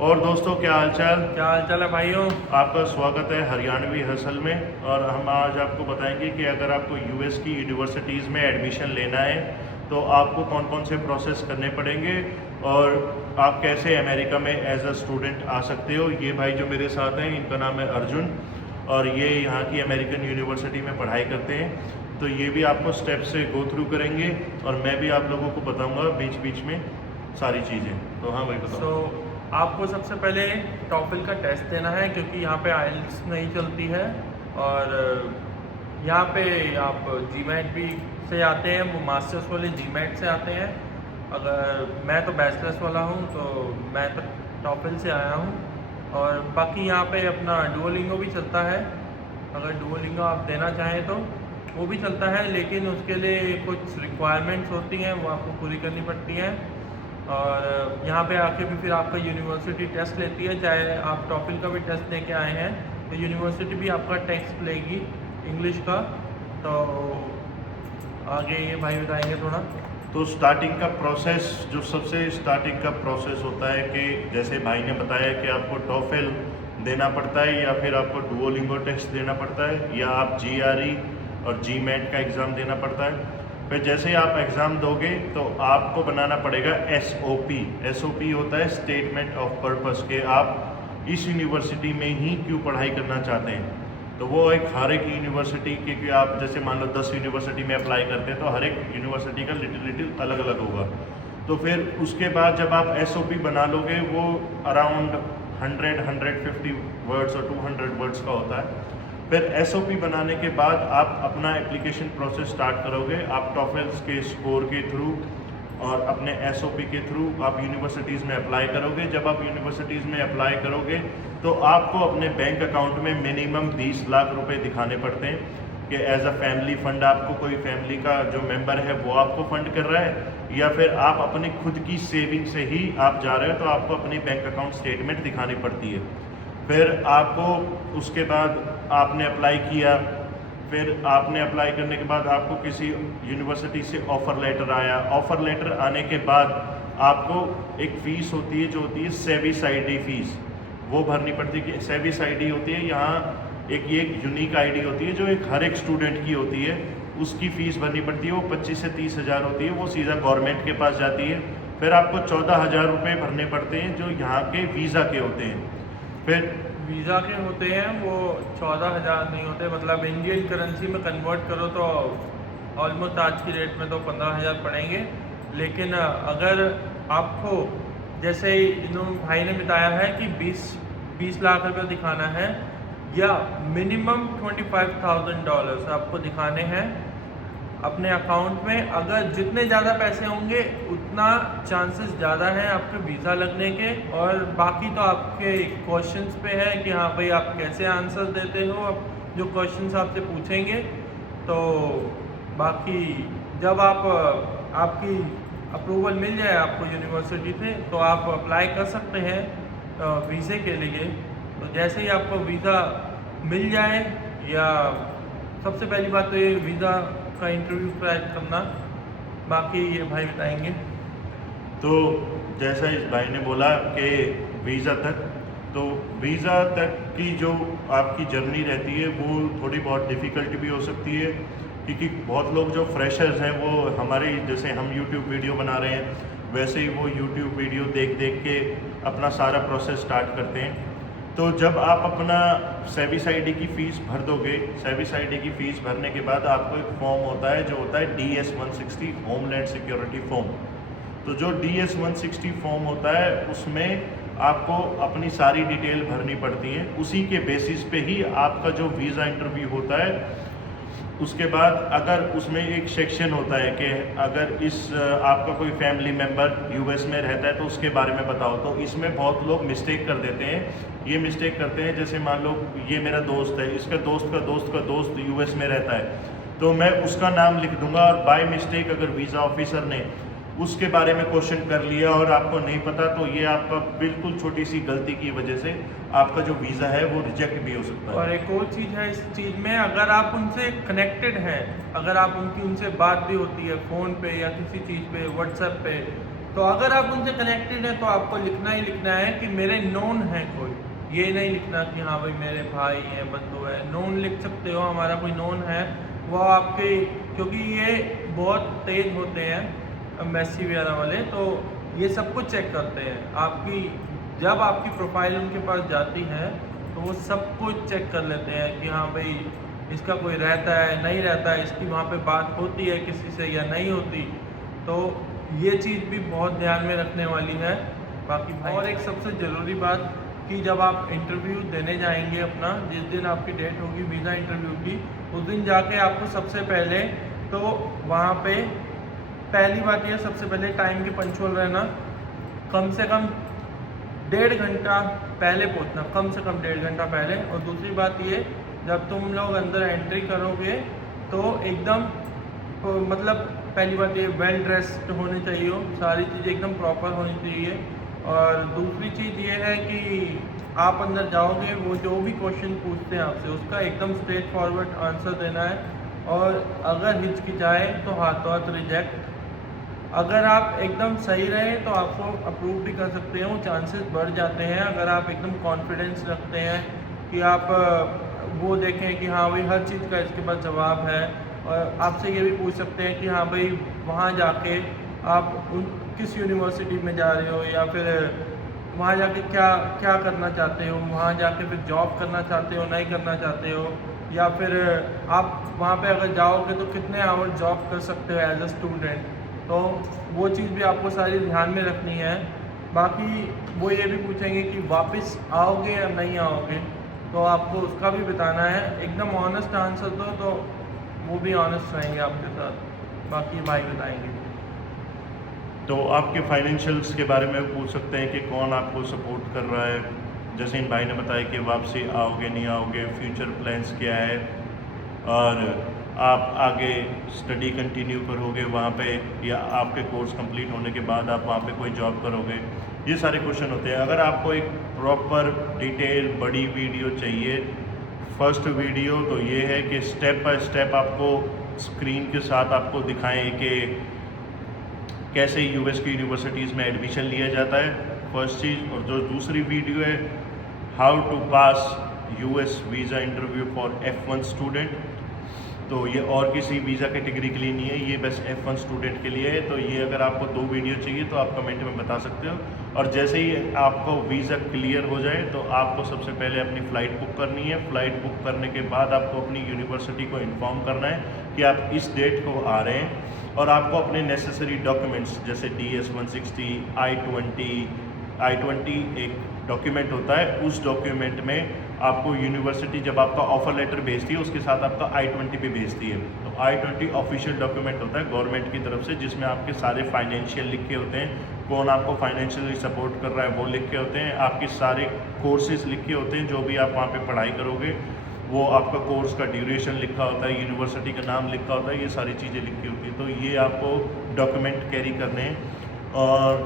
और दोस्तों, क्या हाल चाल है भाइयों। आपका स्वागत है हरियाणवी हसल में। और हम आज आपको बताएंगे कि अगर आपको यूएस की यूनिवर्सिटीज़ में एडमिशन लेना है तो आपको कौन कौन से प्रोसेस करने पड़ेंगे और आप कैसे अमेरिका में एज अ स्टूडेंट आ सकते हो। ये भाई जो मेरे साथ हैं, इनका नाम है अर्जुन और ये यहाँ की अमेरिकन यूनिवर्सिटी में पढ़ाई करते हैं। तो ये भी आपको स्टेप से गो थ्रू करेंगे और मैं भी आप लोगों को बताऊँगा बीच बीच में सारी चीज़ें। तो हाँ भाई, बताओ। आपको सबसे पहले टॉफल का टेस्ट देना है क्योंकि यहाँ पे आइल्स नहीं चलती है। और यहाँ पे आप जीमैट भी से आते हैं, वो मास्टर्स वाले जीमैट से आते हैं। अगर मैं तो बैचलर्स वाला हूँ तो मैं तो टॉफल से आया हूँ। और बाकी यहाँ पे अपना डुओलिंगो भी चलता है। अगर डुओलिंगो आप देना चाहें तो वो भी चलता है, लेकिन उसके लिए कुछ रिक्वायरमेंट्स होती हैं, वो आपको पूरी करनी पड़ती हैं। और यहाँ पे आके भी फिर आपका यूनिवर्सिटी टेस्ट लेती है। चाहे आप टॉफल का भी टेस्ट दे के आए हैं तो यूनिवर्सिटी भी आपका टेस्ट लेगी इंग्लिश का। तो आगे ये भाई बताएंगे थोड़ा। तो स्टार्टिंग का प्रोसेस, जो सबसे स्टार्टिंग का प्रोसेस होता है कि जैसे भाई ने बताया कि आपको टॉफल देना पड़ता है या फिर आपको डुओलिंगो टेस्ट देना पड़ता है या आप जीआरई और जीमैट का एग्ज़ाम देना पड़ता है। फिर जैसे ही आप एग्ज़ाम दोगे तो आपको बनाना पड़ेगा एसओपी। एसओपी होता है स्टेटमेंट ऑफ पर्पस, के आप इस यूनिवर्सिटी में ही क्यों पढ़ाई करना चाहते हैं। तो वो एक हर एक यूनिवर्सिटी, क्योंकि आप जैसे मान लो 10 यूनिवर्सिटी में अप्लाई करते हैं तो हर एक यूनिवर्सिटी का लिटिल अलग अलग होगा। तो फिर उसके बाद जब आप एसओपी बना लोगे, वो अराउंड 100-150 वर्ड्स और 200 वर्ड्स का होता है। फिर एसओपी बनाने के बाद आप अपना एप्लीकेशन प्रोसेस स्टार्ट करोगे। आप टॉफल्स के स्कोर के थ्रू और अपने एसओपी के थ्रू आप यूनिवर्सिटीज़ में अप्लाई करोगे। जब आप यूनिवर्सिटीज़ में अप्लाई करोगे तो आपको अपने बैंक अकाउंट में मिनिमम 20 लाख रुपए दिखाने पड़ते हैं कि एज अ फैमिली फ़ंड आपको कोई फैमिली का जो मेंबर है वो आपको फंड कर रहा है, या फिर आप अपनी खुद की सेविंग से ही आप जा रहे हो तो आपको अपनी बैंक अकाउंट स्टेटमेंट दिखानी पड़ती है। फिर आपको उसके बाद आपने अप्लाई किया। फिर आपने अप्लाई करने के बाद आपको किसी यूनिवर्सिटी से ऑफ़र लेटर आया। ऑफ़र लेटर आने के बाद आपको एक फ़ीस होती है जो होती है सेविस आईडी फ़ीस, वो भरनी पड़ती है। कि सेविस आईडी होती है यहाँ एक ये यूनिक आईडी होती है जो एक हर एक स्टूडेंट की होती है, उसकी फ़ीस भरनी पड़ती है। वो 25 से 30 हज़ार होती है, वो सीधा गवर्नमेंट के पास जाती है। फिर आपको 14,000 रुपये भरने पड़ते हैं जो यहाँ के वीज़ा के होते हैं। फिर वीज़ा के होते हैं वो 14,000 नहीं होते, मतलब इंडियन करेंसी में कन्वर्ट करो तो ऑलमोस्ट आज की डेट में तो 15,000 पड़ेंगे। लेकिन अगर आपको जैसे इन्होंने भाई ने बताया है कि 20 लाख रुपये दिखाना है या मिनिमम $25,000 आपको दिखाने हैं अपने अकाउंट में। अगर जितने ज़्यादा पैसे होंगे उतना चांसेस ज़्यादा हैं आपके वीज़ा लगने के। और बाकी तो आपके क्वेश्चंस पे है कि हाँ भाई आप कैसे आंसर देते हो, अब जो क्वेश्चंस आपसे पूछेंगे। तो बाकी जब आपकी अप्रूवल मिल जाए आपको यूनिवर्सिटी से तो आप अप्लाई कर सकते हैं वीज़े के लिए। तो जैसे ही आपको वीज़ा मिल जाए, या सबसे पहली बात तो ये वीज़ा का इंटरव्यू क्रैक करना, बाकी ये भाई बताएंगे। तो जैसा इस भाई ने बोला कि वीज़ा तक, तो वीज़ा तक की जो आपकी जर्नी रहती है वो थोड़ी बहुत डिफ़िकल्ट भी हो सकती है, क्योंकि बहुत लोग जो फ्रेशर्स हैं वो हमारे जैसे हम यूट्यूब वीडियो बना रहे हैं वैसे ही वो यूट्यूब वीडियो देख देख के अपना सारा प्रोसेस स्टार्ट करते हैं। तो जब आप अपना सेविस आईडी की फ़ीस भर दोगे, सेविस आईडी की फ़ीस भरने के बाद आपको एक फॉर्म होता है जो होता है DS-160 होमलैंड सिक्योरिटी फॉर्म। तो जो DS-160 फॉर्म होता है उसमें आपको अपनी सारी डिटेल भरनी पड़ती है। उसी के बेसिस पे ही आपका जो वीज़ा इंटरव्यू होता है। उसके बाद अगर उसमें एक सेक्शन होता है कि अगर आपका कोई फैमिली मेम्बर यूएस में रहता है तो उसके बारे में बताओ। तो इसमें बहुत लोग मिस्टेक कर देते हैं। ये मिस्टेक करते हैं जैसे मान लो ये मेरा दोस्त है, इसका दोस्त का दोस्त का दोस्त यूएस में रहता है तो मैं उसका नाम लिख दूंगा और बाय मिस्टेक अगर वीज़ा ऑफिसर ने उसके बारे में क्वेश्चन कर लिया और आपको नहीं पता तो ये आपका बिल्कुल छोटी सी गलती की वजह से आपका जो वीज़ा है वो रिजेक्ट भी हो सकता है। और एक और चीज़ है इस चीज़ में, अगर आप उनसे कनेक्टेड हैं, अगर आप उनसे बात भी होती है फ़ोन पे या किसी चीज़ पे व्हाट्सएप पे, तो अगर आप उनसे कनेक्टेड हैं तो आपको लिखना ही लिखना है कि मेरे नोन है कोई, ये नहीं लिखना कि हाँ भाई मेरे भाई हैं, बंधु हैं। नोन लिख सकते हो, हमारा कोई नोन है वो आपके, क्योंकि ये बहुत तेज होते हैं एम्बेसी वगैरह वाले, तो ये सब कुछ चेक करते हैं आपकी। जब आपकी प्रोफाइल उनके पास जाती है तो वो सब कुछ चेक कर लेते हैं कि हाँ भाई इसका कोई रहता है नहीं रहता है, इसकी वहाँ पे बात होती है किसी से या नहीं होती। तो ये चीज़ भी बहुत ध्यान में रखने वाली है। बाकी और एक सबसे ज़रूरी बात कि जब आप इंटरव्यू देने जाएंगे अपना, जिस दिन आपकी डेट होगी वीज़ा इंटरव्यू की, उस दिन जाके आपको सबसे पहले तो वहाँ पे पहली बात ये सबसे पहले टाइम के पंक्चुअल रहना, कम से कम 1.5 घंटा पहले पहुँचना, कम से कम 1.5 घंटा पहले। और दूसरी बात ये, जब तुम लोग अंदर एंट्री करोगे तो एकदम मतलब पहली बात ये वेल ड्रेस्ड होने चाहिए हो, सारी चीज़ें एकदम प्रॉपर होनी चाहिए। और दूसरी चीज़ ये है कि आप अंदर जाओगे, वो जो भी क्वेश्चन पूछते हैं आपसे उसका एकदम स्ट्रेट फॉरवर्ड आंसर देना है। और अगर हिचकिचाए तो हाथों हाथ रिजेक्ट। अगर आप एकदम सही रहे तो आपको अप्रूव भी कर सकते हैं, वो चांसेस बढ़ जाते हैं। अगर आप एकदम कॉन्फिडेंस रखते हैं कि आप वो देखें कि हाँ भाई हर चीज़ का इसके पास जवाब है, और आपसे ये भी पूछ सकते हैं कि हाँ भाई वहाँ जाके आप किस यूनिवर्सिटी में जा रहे हो, या फिर वहाँ जाके क्या क्या करना चाहते हो, वहाँ जाके फिर जॉब करना चाहते हो नहीं करना चाहते हो, या फिर आप वहाँ पे अगर जाओगे तो कितने आवर जॉब कर सकते हो एज अ स्टूडेंट। तो वो चीज़ भी आपको सारी ध्यान में रखनी है। बाकी वो ये भी पूछेंगे कि वापस आओगे या नहीं आओगे, तो आपको उसका भी बताना है। एकदम ऑनेस्ट आंसर दो तो वो भी ऑनेस्ट रहेंगे आपके साथ, बाकी भाई बताएंगे। तो आपके फाइनेंशियल्स के बारे में पूछ सकते हैं कि कौन आपको सपोर्ट कर रहा है। जैसे इन भाई ने बताया कि वापसी आओगे नहीं आओगे, फ्यूचर प्लान्स क्या है, और आप आगे स्टडी कंटिन्यू करोगे वहाँ पे, या आपके कोर्स कंप्लीट होने के बाद आप वहाँ पे कोई जॉब करोगे। ये सारे क्वेश्चन होते हैं। अगर आपको एक प्रॉपर डिटेल बड़ी वीडियो चाहिए, फर्स्ट वीडियो तो ये है कि स्टेप बाय स्टेप आपको स्क्रीन के साथ आपको दिखाएं कि कैसे यूएस की यूनिवर्सिटीज़ में एडमिशन लिया जाता है, फर्स्ट चीज़। और जो दूसरी वीडियो है how to pass US visa interview for F1 student, तो ये और किसी वीज़ा कैटेगरी के लिए नहीं है, ये बस F1 स्टूडेंट के लिए है। तो ये अगर आपको 2 वीडियो चाहिए तो आप कमेंट में बता सकते हो। और जैसे ही आपको वीज़ा क्लियर हो जाए तो आपको सबसे पहले अपनी फ़्लाइट बुक करनी है। फ़्लाइट बुक करने के बाद आपको अपनी यूनिवर्सिटी को इन्फॉर्म करना है कि आप इस डेट को आ रहे हैं, और आपको अपने नेसेसरी डॉक्यूमेंट्स जैसे DS-160, I-20 एक डॉक्यूमेंट होता है, उस डॉक्यूमेंट में आपको यूनिवर्सिटी जब आपका ऑफर लेटर भेजती है उसके साथ आपका I-20 भी भेजती है। तो I-20 ऑफिशियल डॉक्यूमेंट होता है गवर्नमेंट की तरफ से, जिसमें आपके सारे फाइनेंशियल लिखे होते हैं, कौन आपको फाइनेंशियली सपोर्ट कर रहा है वो लिखे होते हैं, आपके सारे कोर्सेज लिखे होते हैं, जो भी आप वहाँ पे पढ़ाई करोगे वो आपका कोर्स का ड्यूरेशन लिखा होता है, यूनिवर्सिटी का नाम लिखा होता है, ये सारी चीज़ें लिखी होती हैं। तो ये आपको डॉक्यूमेंट कैरी करने हैं। और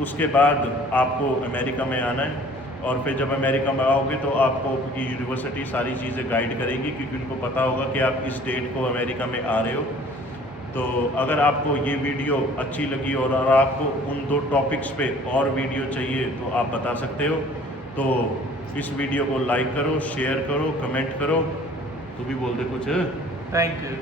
उसके बाद आपको अमेरिका में आना है, और फिर जब अमेरिका में आओगे तो आपको ये यूनिवर्सिटी सारी चीज़ें गाइड करेंगी, क्योंकि उनको पता होगा कि आप इस डेट को अमेरिका में आ रहे हो। तो अगर आपको ये वीडियो अच्छी लगी और आपको उन 2 टॉपिक्स पे और वीडियो चाहिए तो आप बता सकते हो। तो इस वीडियो को लाइक करो, शेयर करो, कमेंट करो। तू भी बोल दे कुछ। Thank you.